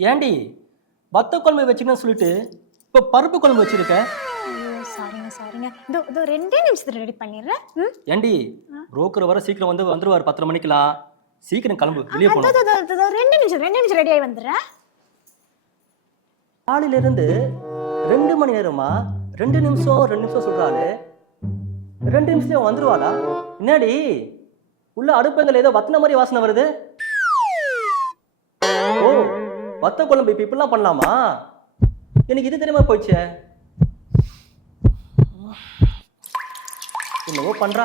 ஏண்டி வத்த குழம்பு வச்சுக்கணும்னு சொல்லிட்டு இப்போ பருப்பு குழம்பு வச்சிருக்க? சாரிங்க. இதோ 2 நிமிஷத்துல ரெடி பண்ணிடுறேன். ஏண்டி புரோக்கர் வர சீக்கிரம் வந்துருவார் 10:30 மணிக்கெல்லாம். சீக்கிரம் கிளம்பு, வெளியே போகணும். 2 நிமிஷம் ரெடி ஆகி வந்துடுறேன். காலையில இருந்து 2 மணி நேரமா 2 நிமிஷம் சொல்றாரு. 2 நிமிஷத்துல வந்துருவாளா? என்னடி உள்ள அடுப்பங்கல ஏதோ வத்தின மாதிரி வாசனை வருது. ஓ, வத்த குழம்பு இப்ப இப்படிலாம் பண்ணலாமா? எனக்கு இது தெரியாம போயிடுச்சே. என்னவோ பண்றா.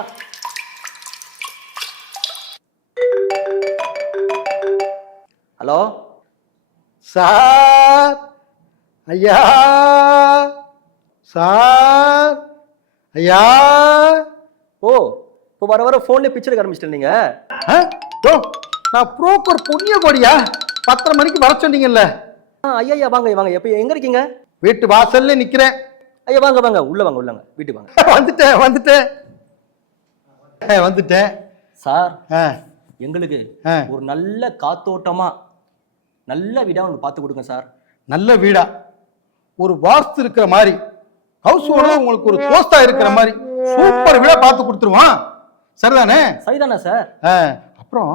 ஹலோ சார், ஐயா சார், ஐயா. ஓ, இப்போ வர வர போன்ல பிக்சர் ஆரம்பிச்சிட்டீங்க நீங்க. நான் புரோக்கர் புண்ணிய கோடியா, 10:30 மணிக்கு வர சொன்னீங்கல்ல. ஐயா வாங்க வாங்க. எப்ப எங்க இருக்கீங்க? வீட்டு வாசல்ல நிக்கிறேன். ஐயா வாங்க வாங்க, உள்ள வாங்க வீட்டுக்கு வாங்க. வந்துட்டேன் சார். எங்களுக்கு ஒரு நல்ல காத்தோட்டமா நல்ல வீடா உங்களுக்கு பார்த்து கொடுங்க சார். நல்ல வீடா, ஒரு வாஸ்து இருக்கிற மாதிரி, ஹவுஸ் ஓனர் உங்களுக்கு ஒரு தோஸ்தா இருக்கிற மாதிரி சூப்பர் வீடா பார்த்து கொடுத்துருவான். சரிதானே? சரிதானே சார்? அப்புறம்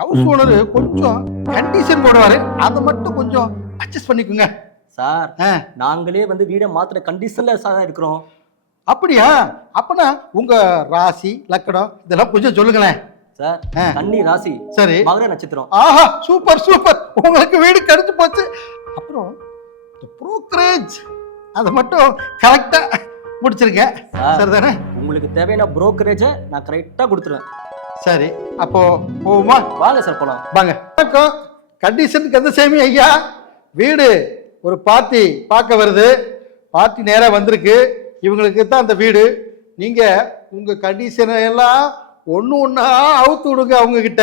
ஹவுஸ் ஓனர் கொஞ்சம் கண்டிஷன் போடுவாரு, அதை மட்டும் கொஞ்சம் அட்ஜஸ்ட் பண்ணிக்கோங்க சார். நாங்களே வீடை மாத்திர கண்டிஷன்ல சார் இருக்கிறோம். அப்படியா? அப்பனா உங்க ராசி லக்கணம் இதெல்லாம் கொஞ்சம் சொல்லுங்களேன் சார். கன்னி ராசி, சரி, மகர நட்சத்திரம். ஆஹா, சூப்பர் சூப்பர், உங்களுக்கு வீடு கிடைச்சு போச்சு. அப்புறம் புரோக்கரேஜ் அதை மட்டும் கரெக்டா முடிச்சிருக்கேன். சரிதானே? உங்களுக்கு தேவையான புரோக்கரேஜ நான் கரெக்டா கொடுத்துருவேன். சரி, அப்போ போவோமா? வாங்க சார், போலாம் வாங்க. கண்டிஷன் கந்தசாமி ஐயா, வீடு ஒரு பார்ட்டி பார்க்க வருது. பார்ட்டி நேரா வந்திருக்கு. இவங்களுக்கு தான் அந்த வீடு. நீங்க உங்க கண்டிஷனை எல்லாம் ஒண்ணா அவுத்து விடுங்க அவங்க கிட்ட.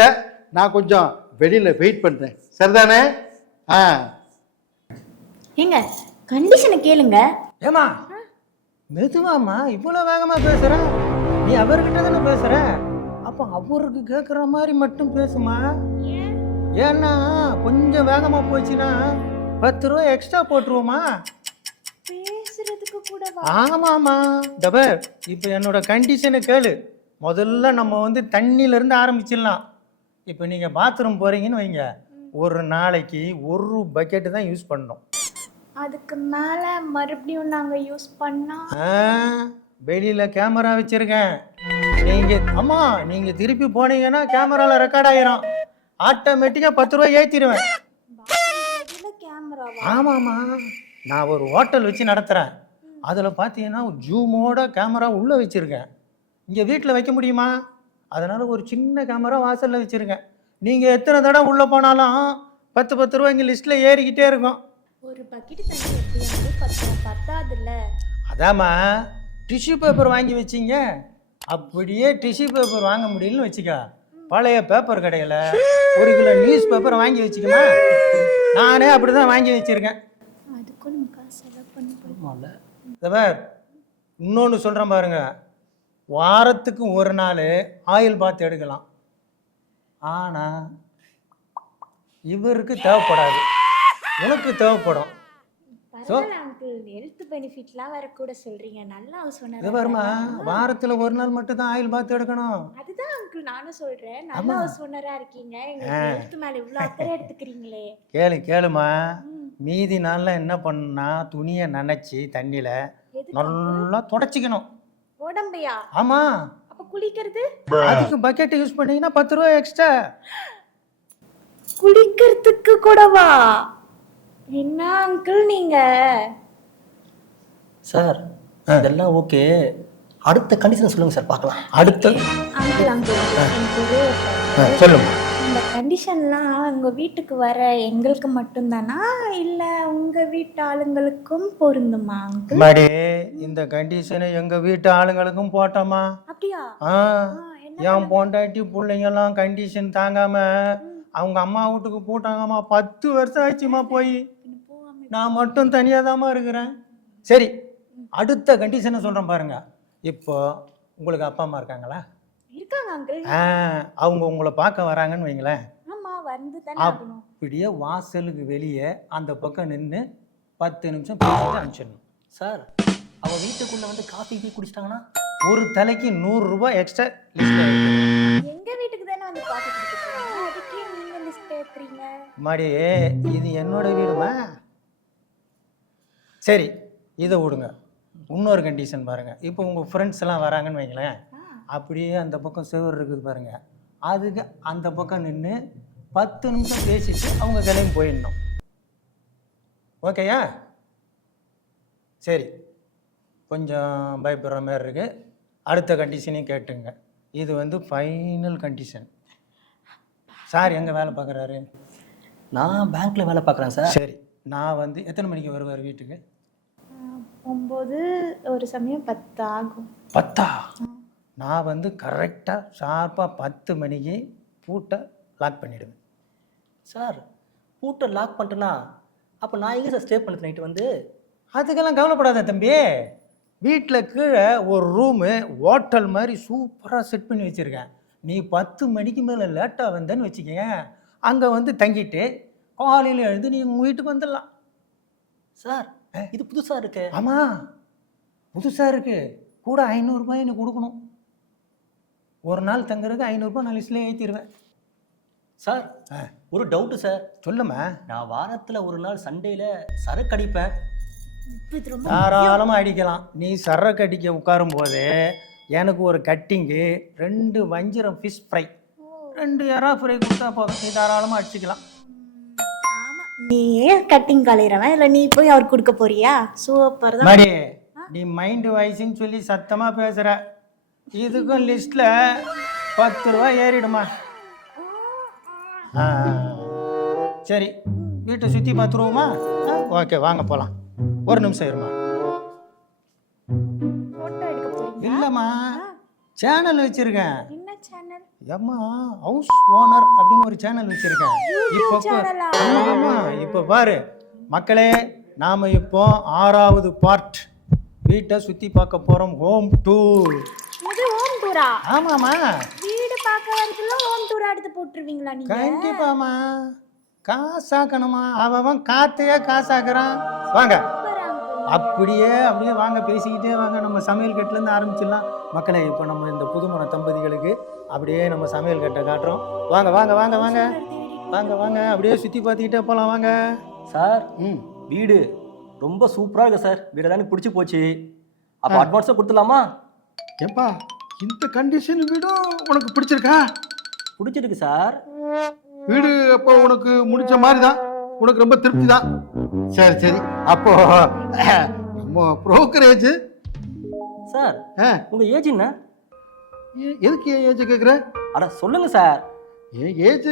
நான் கொஞ்சம் வெளியில வெயிட் பண்றேன். சரிதானே? ஏங்க, கண்டிஷனை கேளுங்க. ஏமா மெதுவாமா, இவ்வளவு வேகமா பேசுற? நீ அவர்கிட்ட தானே பேசுற. அப்போ அவருக்கு கேட்குற மாதிரி மட்டும் பேசுமா. ஏன்னா கொஞ்சம் வேகமா போச்சுன்னா 10 ரூபா எக்ஸ்ட்ரா போட்டுருவோமா? பேசுறதுக்கு கூட ஆமாமா. டபர், இப்போ என்னோட கண்டிஷனை கேளு. முதல்ல நம்ம தண்ணியில இருந்து ஆரம்பிச்சிடலாம். இப்போ நீங்க பாத்ரூம் போறீங்கன்னு வைங்க, ஒரு நாளைக்கு 1 பக்கெட்டு தான் யூஸ் பண்ணணும். அதுக்கு மேல மறுபடியும் நாங்க யூஸ் பண்ணா வெளியில கேமரா வச்சிருக்கேன். நீங்க திருப்பி போனீங்கன்னா கேமரால ரெக்கார்ட் ஆயிரும். ஆட்டோமேட்டிக்கா 10 ரூபாய் ஏத்திடுவேன். ஆமாமா, நான் ஒரு ஹோட்டல் வச்சு நடத்துறேன். அதுல பாத்தீங்கன்னா ஜூமோட கேமரா உள்ள வச்சிருக்கேன். இங்க வீட்டில் வைக்க முடியுமா? அதனால ஒரு சின்ன கேமரா வாசல்ல வச்சிருக்கேன். நீங்க எத்தனை தடவை உள்ள போனாலும் 10 ரூபாய் இங்க லிஸ்ட்ல ஏறிக்கிட்டே இருக்கும். ஒரு பக்கெட் தண்ணி எப்படியாவது பத்தாதுல்ல. அதாம்மா, டிஷ்யூ பேப்பர் வாங்கி வச்சிங்க. அப்படியே டிஷ்யூ பேப்பர் வாங்க முடியலன்னு வச்சுக்க, பழைய பேப்பர் கடையில் 1 கிலோ நியூஸ் பேப்பர் வாங்கி வச்சுக்கமா. நானே அப்படிதான் வாங்கி வச்சிருக்கேன். அதுக்கும் நம்ம காசு செலவு பண்ண. இன்னொன்று சொல்கிறேன் பாருங்க, வாரத்துக்கு 1 நாள் ஆயில் பாத் எடுக்கலாம். ஆனால் இவருக்கு தேவைப்படாது, உனக்கு தேவைப்படும். ஹெல்த் பெனிஃபிட்லாம் வேற கூட சொல்றீங்க. நல்லா சொன்னாரு. இது வருமா, வாரத்தில் 1 நாள் மட்டும் தான் ஆயில் பாத் எடுக்கணும். அதுதான் அங்கிள் நானும் சொல்றேன். நல்லா சொன்னரா இருக்கீங்க. எங்களுக்கு ஹெல்த் மேல இவ்வளவு அக்கறை எடுத்துக்கிறீங்களே. கேளுமா, மீதி நாள்ல என்ன பண்ணா, துணியை நனைச்சி தண்ணியில நல்லா தொடச்சிக்கணும் உடம்பையா. ஆமா. அப்ப குளிக்கிறது அதுக்கு பக்கெட் யூஸ் பண்ணீங்கன்னா 10 ரூபாய் எக்ஸ்ட்ரா. குளிக்கிறதுக்கு கூடவா? என்ன அங்கிள் நீங்க? சார், இதெல்லாம் ஓகே. அடுத்த கண்டிஷன் சொல்லுங்க சார், பார்க்கலாம். அடுத்த சொல்லுங்க. இந்த கண்டிஷன்லாம் உங்க வீட்டுக்கு வர எங்களுக்கு மட்டும்தானா, இல்ல உங்க வீட்டு ஆளுங்களுக்கும் பொருந்துமா அங்கிள்? மாடி, இந்த கண்டிஷனை எங்க வீட்டு ஆளுங்களுக்கும் போட்டோமா. அப்படியா? என் பொண்டாட்டி பிள்ளைங்கெல்லாம் கண்டிஷன் தாங்காம அவங்க அம்மா வீட்டுக்கு போட்டாங்கம்மா. 10 வருஷம் ஆச்சுமா போய். நான் மட்டும் தனியாதாம்மா இருக்கிறேன். சரி, அடுத்த கண்டிஷனை சொல்றேன் பாருங்க. இப்போ உங்களுக்கு அப்பா அம்மா இருக்காங்களா? இருக்காங்க அங்கிள். அவங்க உங்களை பார்க்க வராங்கன்னு வைங்களேன். ஆமா, வந்து தானே ஆகணும். அப்படியே வாசலுக்கு வெளியே அந்த பக்கம் நின்று 10 நிமிஷம் பேசிட்டு அனுப்பிச்சிடணும். சார் அவன் வீட்டுக்குள்ள வந்து காஃபி டீ குடிச்சிட்டாங்கன்னா ஒரு தலைக்கு 100 ரூபாய் எக்ஸ்ட்ரா லிஸ்ட். எங்க வீட்டுக்கு தானே வந்து காஃபி குடிக்க போறாங்க, அதுக்கே நீங்க லிஸ்ட் ஏத்துறீங்க? மாடி இது என்னோட வீடுமா? சரி இதை விடுங்க. இன்னொரு கண்டிஷன் பாருங்க. இப்போ உங்கள் ஃப்ரெண்ட்ஸ் எல்லாம் வராங்கன்னு வைங்களேன், அப்படியே அந்த பக்கம் செவர் இருக்குது பாருங்க, அதுக்கு அந்த பக்கம் நின்று 10 நிமிஷம் பேசிட்டு அவங்க கிளம்பி போயிடணும். ஓகேயா? சரி, கொஞ்சம் பயப்படுற மாதிரி இருக்கு. அடுத்த கண்டிஷனையும் கேட்டுங்க. இது வந்து ஃபைனல் கண்டிஷன். சார் எங்கே வேலை பார்க்குறாரு? நான் பேங்க்ல வேலை பார்க்குறேன் சார். சரி, நான் வந்து எத்தனை மணிக்கு வருவார் வீட்டுக்கு? 9, ஒரு சமயம் 10 ஆகும். 10? நான் வந்து கரெக்டாக ஷார்ப்பாக 10 மணிக்கு பூட்டை லாக் பண்ணிவிடுவேன். சார் பூட்டை லாக் பண்ணிட்டேன்னா அப்போ நான் எங்கே சார் ஸ்டே பண்ணுறது நைட்டு வந்து? அதுக்கெல்லாம் கவலைப்படாத தம்பி. வீட்டில் கீழே ஒரு ரூமு ஹோட்டல் மாதிரி சூப்பராக செட் பண்ணி வச்சுருக்கேன். நீ 10 மணிக்கு மேலே லேட்டாக வந்தேன்னு வச்சுக்கங்க, அங்கே வந்து தங்கிட்டு காலையில் எழுந்து நீ உங்கள் வீட்டுக்கு வந்துடலாம். சார் இது புதுசாக இருக்கு. ஆமாம், புதுசாக இருக்குது. கூட 500 ரூபாய் எனக்கு கொடுக்கணும். ஒரு நாள் தங்குறதுக்கு 500 ரூபாய் நான் லிஸ்ட்லேயே ஏற்றிடுவேன். சார் ஒரு டவுட்டு சார். சொல்லுமா. நான் வாரத்தில் ஒரு நாள் சண்டேல சரக்கு அடிப்பேன். இது ரொம்ப தாராளமாக அடிக்கலாம். நீ சரக்கு அடிக்க உட்காரும் போது எனக்கு ஒரு கட்டிங்கு, 2 வஞ்சிரம் ஃபிஷ் ஃப்ரை, 2 எறா ஃப்ரை கொடுத்தா போதும். நீ தாராளமாக அடிச்சுக்கலாம். நீ ஏன் கட்டிங் கலையிறவன், இல்லை நீ போய் அவர் கொடுக்க போறியா? சூப்பர் தான். மாடி, நீ மைண்டு வாய்ஸ்ன்னு சொல்லி சத்தமாக பேசுகிற. இதுக்கும் லிஸ்ட்டில் 10 ரூபா ஏறிடுமா? சரி, வீட்டை சுற்றி பார்த்துருவோமா? ஓகே, வாங்க போகலாம். ஒரு நிமிஷம் இருமா. போட்டோ எடுக்க போறீங்க? இல்லைம்மா, சேனல் வச்சுருக்கேன். என்ன சேனல்? ஏம்மா, ஹவுஸ் ஓனர் அப்படின்னு ஒரு சேனல் வச்சுருக்கேன். இப்போ சேனலா? ஆமாம், இப்போ பாரு மக்களே, நாம் இப்போ 6வது பார்ட் வீட்டை சுற்றி பார்க்க போகிறோம். Home tour. இது ஹோம் டூரா? ஆமாம்மா, வீடு பார்க்க வரதுல ஹோம் டூரா எடுத்து போட்டுருவீங்களா நீங்க? கண்டிப்பாம்மா. காசாக்கணுமா? அவன் காத்தையே காசாக்குறான். வாங்க, அப்படியே வாங்க, பேசிக்கிட்டே வாங்க. நம்ம சமையல் கட்டிலேருந்து ஆரம்பிச்சிடலாம். மக்களே, இப்போ நம்ம இந்த புதுமண தம்பதிகளுக்கு அப்படியே நம்ம சமையல் கட்டை காட்டுறோம். வாங்க வாங்க வாங்க வாங்க வாங்க வாங்க, அப்படியே சுற்றி பார்த்துக்கிட்டே போகலாம். வாங்க சார். வீடு ரொம்ப சூப்பராக இருக்கு சார். வீடு தானே பிடிச்சி போச்சு. அப்போ அட்வான்ஸாக கொடுத்துடலாமா? ஏப்பா, இந்த கண்டிஷன் வீடும் உனக்கு பிடிச்சிருக்கா? பிடிச்சிருக்கு சார். வீடு அப்போ உனக்கு முடிச்ச மாதிரி தான், உனக்கு ரொம்ப திருப்தி தான். சரி சரி, அப்போ நம்ம புரோக்கரேஜ். சார் உங்கள் ஏஜ் என்ன? எதுக்கு என் ஏஜ் கேட்குற? அட சொல்லுங்க சார். என் ஏஜ்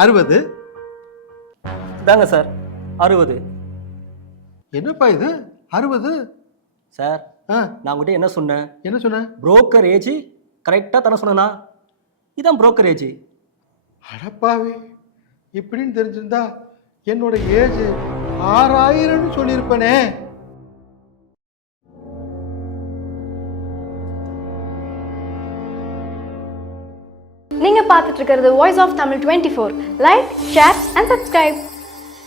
60. தாங்க சார் 60. என்னப்பா இது 60? சார் நான் உங்கள்கிட்ட என்ன சொன்னேன்? என்ன சொன்ன? புரோக்கர் ஏஜ் கரெக்டாக தானே சொன்னேன்னா? இதான் புரோக்கர் ஏஜ். அடப்பாவே, இப்படின்னு தெரிஞ்சிருந்தா என்னோட ஏஜ் 6000ன்னு சொல்லியிருப்பேனே. நீங்க பார்த்துட்டு இருக்கிறது Voice of Tamil 24. Like, share and subscribe.